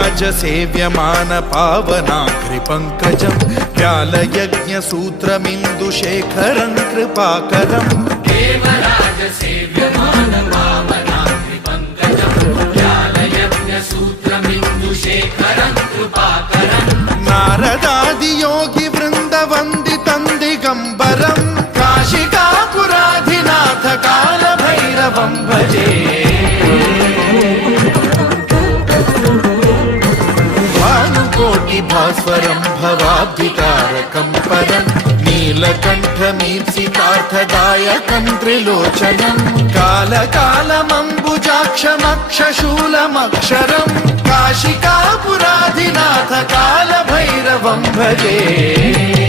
देवराजसेव्यमान पावनाग्रिपङ्कजं व्यालयज्ञसूत्रमिन्दुशेखरं कृपाकरं देवराजसेव्यमान पावनाग्रिपङ्कजं व्यालयज्ञसूत्रमिन्दुशेखरं कृपाकरं नारदादियोगिवृन्दवन्दितं दिगम्बरं काशिकापुराधिनाथ कालभैरवं भजे भास्वरं भवाब्धितारकं परं नीलकण्ठमीप्सितार्थदायकं त्रिलोचनं कालकालमम्बुजाक्षमक्षशूलमक्षरं काशिकापुराधिनाथ कालभैरवं भजे।